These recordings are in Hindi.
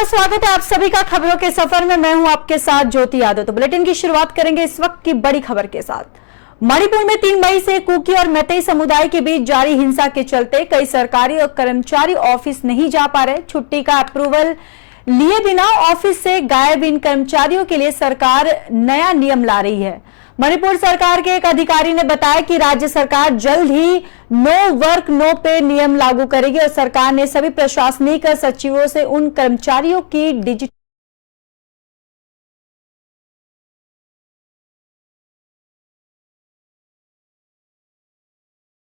नमस्कार, स्वागत है आप सभी का खबरों के सफर में। मैं हूं आपके साथ ज्योति यादव। तो बुलेटिन की शुरुआत करेंगे इस वक्त की बड़ी खबर के साथ। मणिपुर में 3 मई से कुकी और मैतेई समुदाय के बीच जारी हिंसा के चलते कई सरकारी और कर्मचारी ऑफिस नहीं जा पा रहे। छुट्टी का अप्रूवल लिए बिना ऑफिस से गायब इन कर्मचारियों के लिए सरकार नया नियम ला रही है। मणिपुर सरकार के एक अधिकारी ने बताया कि राज्य सरकार जल्द ही नो वर्क नो पे नियम लागू करेगी और सरकार ने सभी प्रशासनिक सचिवों से उन कर्मचारियों की डिजिटल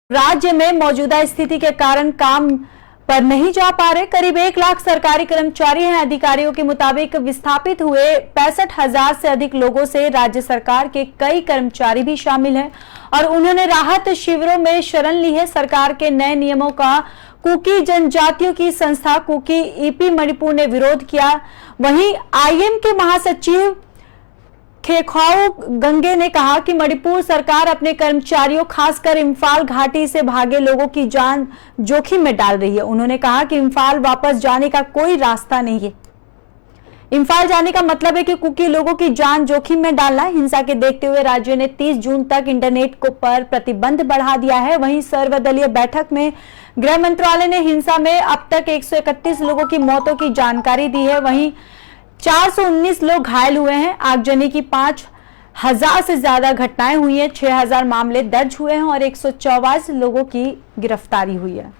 राज्य में मौजूदा स्थिति के कारण काम पर नहीं जा पा रहे। करीब 1 लाख सरकारी कर्मचारी हैं। अधिकारियों के मुताबिक विस्थापित हुए 65,000 से अधिक लोगों से राज्य सरकार के कई कर्मचारी भी शामिल हैं और उन्होंने राहत शिविरों में शरण ली है। सरकार के नए नियमों का कुकी जनजातियों की संस्था कुकी ईपी मणिपुर ने विरोध किया। वहीं आईएम के महासचिव खेखाओ गंगे ने कहा कि मणिपुर सरकार अपने कर्मचारियों खासकर इम्फाल घाटी से भागे लोगों की जान जोखिम में डाल रही है। उन्होंने कहा कि इम्फाल वापस जाने का कोई रास्ता नहीं है। इम्फाल जाने का मतलब है कि कुकी लोगों की जान जोखिम में डालना। हिंसा के देखते हुए राज्य ने 30 जून तक इंटरनेट को पर प्रतिबंध बढ़ा दिया है। वहीं सर्वदलीय बैठक में गृह मंत्रालय ने हिंसा में अब तक 131 लोगों की मौतों की जानकारी दी है। वहीं 419 लोग घायल हुए हैं। आगजनी की 5,000 से ज्यादा घटनाएं हुई हैं। 6,000 मामले दर्ज हुए हैं और 144 लोगों की गिरफ्तारी हुई है।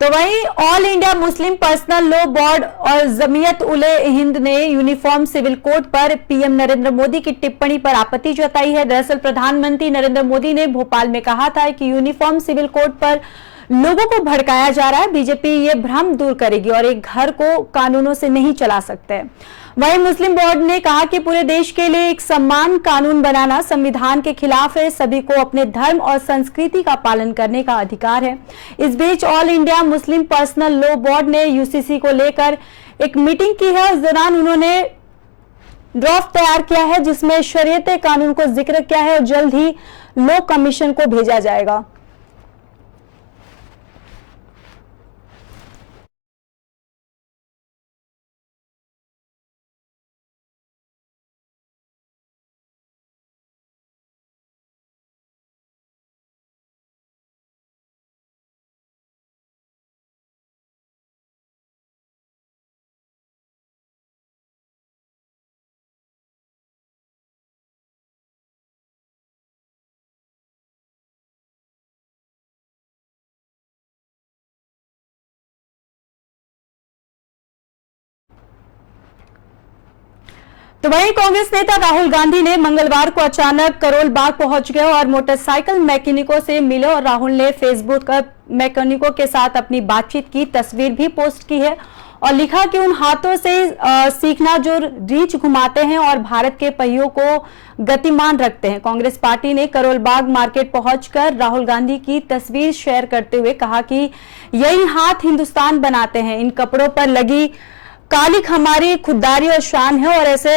तो वहीं all India Muslim personal law board और जमीयत उले हिंद ने यूनिफॉर्म सिविल कोड पर पीएम नरेंद्र मोदी की टिप्पणी पर आपत्ति जताई है। दरअसल प्रधानमंत्री नरेंद्र मोदी ने भोपाल में कहा था कि यूनिफॉर्म सिविल कोड पर लोगों को भड़काया जा रहा है। बीजेपी ये भ्रम दूर करेगी और एक घर को कानूनों से नहीं चला सकते। वहीं मुस्लिम बोर्ड ने कहा कि पूरे देश के लिए एक समान कानून बनाना संविधान के खिलाफ है। सभी को अपने धर्म और संस्कृति का पालन करने का अधिकार है। इस बीच all India Muslim personal law board ने यूसीसी को लेकर एक मीटिंग की है। उस दौरान उन्होंने ड्राफ्ट तैयार किया है जिसमें शरीयत कानून को जिक्र किया है और जल्द ही लॉ कमीशन को भेजा जाएगा। तो वहीं कांग्रेस नेता राहुल गांधी ने मंगलवार को अचानक करोल बाग पहुंच गए और मोटरसाइकिल मैकेनिकों से मिले और राहुल ने फेसबुक पर मैकेनिकों के साथ अपनी बातचीत की तस्वीर भी पोस्ट की है और लिखा कि उन हाथों से सीखना जो रीछ घुमाते हैं और भारत के पहियों को गतिमान रखते हैं। कांग्रेस पार्टी ने करोल बाग मार्केट पहुंचकर राहुल गांधी की तस्वीर शेयर करते हुए कहा कि यही हाथ हिंदुस्तान बनाते हैं। इन कपड़ों पर लगी कालिक हमारी खुददारी और शान है और ऐसे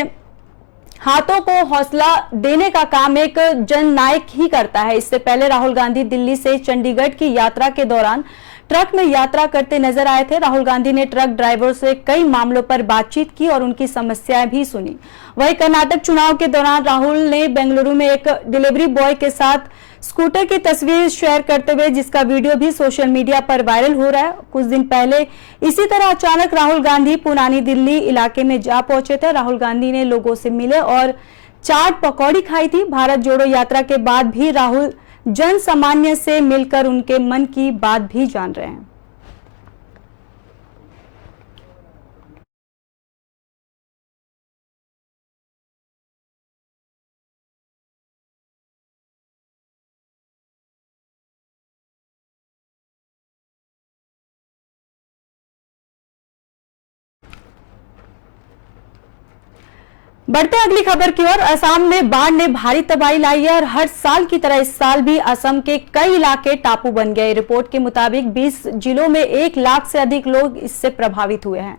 हाथों को हौसला देने का काम एक जननायक ही करता है। इससे पहले राहुल गांधी दिल्ली से चंडीगढ़ की यात्रा के दौरान ट्रक में यात्रा करते नजर आए थे। राहुल गांधी ने ट्रक ड्राइवर से कई मामलों पर बातचीत की और उनकी समस्याएं भी सुनी। वहीं कर्नाटक चुनाव के दौरान राहुल ने बेंगलुरु में एक डिलीवरी बॉय के साथ स्कूटर की तस्वीर शेयर करते हुए जिसका वीडियो भी सोशल मीडिया पर वायरल हो रहा है। कुछ दिन पहले इसी तरह अचानक राहुल गांधी पुरानी दिल्ली इलाके में जा पहुंचे थे। राहुल गांधी ने लोगों से मिले और चाट पकौड़ी खाई थी। भारत जोड़ो यात्रा के बाद भी राहुल जन सामान्य से मिलकर उनके मन की बात भी जान रहे हैं। बढ़ते अगली खबर की ओर। असम में बाढ़ ने भारी तबाही लाई है और हर साल की तरह इस साल भी असम के कई इलाके टापू बन गए। रिपोर्ट के मुताबिक 20 जिलों में 1 लाख से अधिक लोग इससे प्रभावित हुए हैं।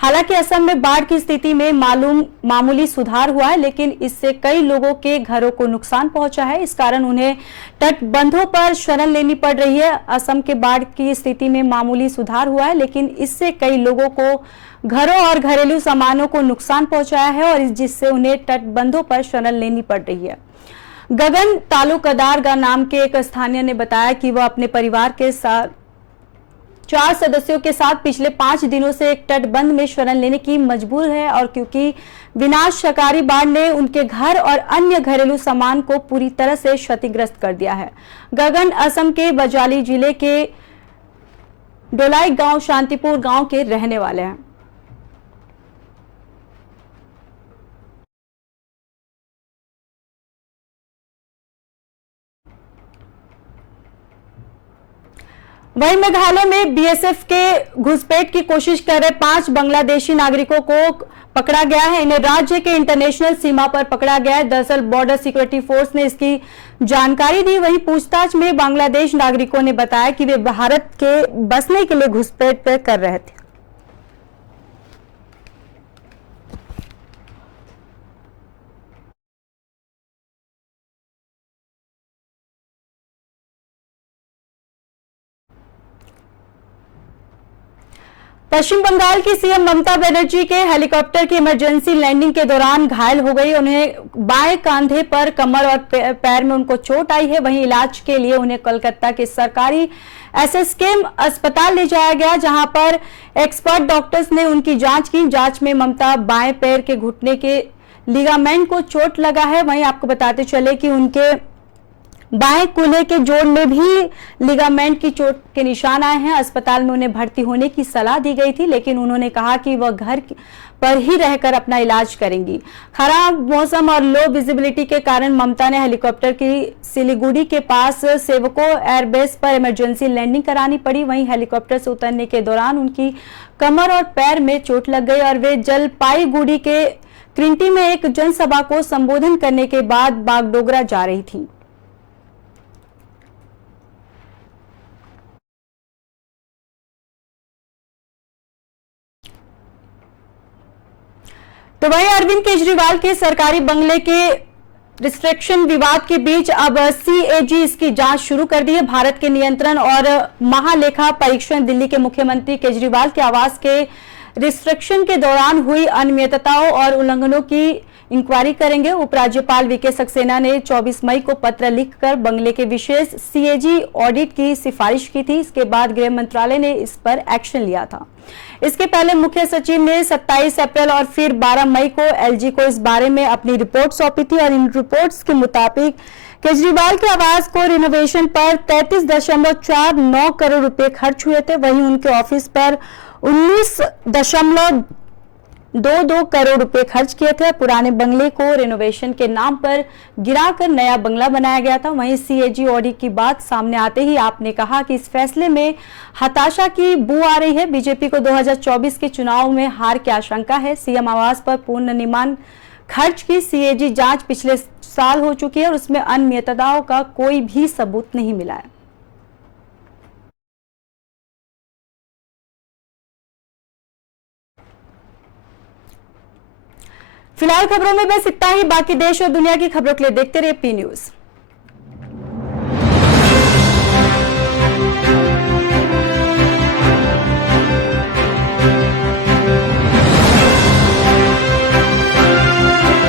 हालांकि असम में बाढ़ की स्थिति में मामूली सुधार हुआ है, लेकिन इससे कई लोगों के घरों को नुकसान पहुंचा है। इस कारण उन्हें तटबंधों पर शरण लेनी पड़ रही है। असम के बाढ़ की स्थिति में मामूली सुधार हुआ है, लेकिन इससे कई लोगों को घरों और घरेलू सामानों को नुकसान पहुंचाया है और जिससे उन्हें तटबंधों पर शरण लेनी पड़ रही है। गगन तालुकदार नाम के एक स्थानीय ने बताया कि वह अपने परिवार के साथ 4 सदस्यों के साथ पिछले 5 दिनों से एक तटबंध में शरण लेने की मजबूर है, और क्योंकि विनाशकारी बाढ़ ने उनके घर और अन्य घरेलू सामान को पूरी तरह से क्षतिग्रस्त कर दिया है। गगन असम के बजाली जिले के डोलाई गांव शांतिपुर गांव के रहने वाले हैं। वहीं मेघालय में बीएसएफ के घुसपैठ की कोशिश कर रहे 5 बांग्लादेशी नागरिकों को पकड़ा गया है। इन्हें राज्य के इंटरनेशनल सीमा पर पकड़ा गया है। दरअसल बॉर्डर सिक्योरिटी फोर्स ने इसकी जानकारी दी। वहीं पूछताछ में बांग्लादेश नागरिकों ने बताया कि वे भारत के बसने के लिए घुसपैठ कर रहे थे। पश्चिम बंगाल की सीएम ममता बनर्जी के हेलीकॉप्टर की इमरजेंसी लैंडिंग के दौरान घायल हो गई। उन्हें बाएं कंधे पर, कमर और पैर में उनको चोट आई है। वहीं इलाज के लिए उन्हें कोलकाता के सरकारी एसएसकेएम अस्पताल ले जाया गया, जहां पर एक्सपर्ट डॉक्टर्स ने उनकी जांच की। जांच में ममता बाएं पैर के घुटने के लिगामेंट को चोट लगा है। वहीं आपको बताते चले कि उनके बाएं कूल्हे के जोड़ में भी लिगामेंट की चोट के निशान आए हैं। अस्पताल में उन्हें भर्ती होने की सलाह दी गई थी, लेकिन उन्होंने कहा कि वह घर पर ही रहकर अपना इलाज करेंगी। खराब मौसम और लो विजिबिलिटी के कारण ममता ने हेलीकॉप्टर की सिलीगुड़ी के पास सेवको एयरबेस पर इमरजेंसी लैंडिंग करानी पड़ी। वहीं हेलीकॉप्टर से उतरने के दौरान उनकी कमर और पैर में चोट लग गई और वे जलपाईगुड़ी के क्रिंटी में एक जनसभा को संबोधन करने के बाद बागडोगरा जा रही थी। तो वहीं अरविंद केजरीवाल के सरकारी बंगले के रिस्ट्रिक्शन विवाद के बीच अब सीएजी इसकी जांच शुरू कर दी है। भारत के नियंत्रण और महालेखा परीक्षण दिल्ली के मुख्यमंत्री केजरीवाल के आवास के रिस्ट्रिक्शन के दौरान हुई अनियमितताओं और उल्लंघनों की इंक्वायरी करेंगे। उपराज्यपाल वीके सक्सेना ने 24 मई को पत्र लिखकर बंगले के विशेष सीएजी ऑडिट की सिफारिश की थी। इसके बाद गृह मंत्रालय ने इस पर एक्शन लिया था। इसके पहले मुख्य सचिव ने 27 अप्रैल और फिर 12 मई को एलजी को इस बारे में अपनी रिपोर्ट सौंपी थी और इन रिपोर्ट्स के मुताबिक केजरीवाल के आवास को रिनोवेशन पर 33.49 करोड़ रुपए खर्च हुए थे। वहीं उनके ऑफिस पर 19.22 करोड़ रुपए खर्च किए थे। पुराने बंगले को रिनोवेशन के नाम पर गिराकर नया बंगला बनाया गया था। वहीं सीएजी ऑडिट की बात सामने आते ही आपने कहा कि इस फैसले में हताशा की बू आ रही है। बीजेपी को 2024 के चुनाव में हार की आशंका है। सीएम आवास पर पुनर्निर्माण खर्च की सीएजी जांच पिछले साल हो चुकी है और उसमें अनियमितताओं का कोई भी सबूत नहीं मिला है। फिलहाल खबरों में बस इतना ही। बाकी देश और दुनिया की खबरों के लिए देखते रहिए पी न्यूज।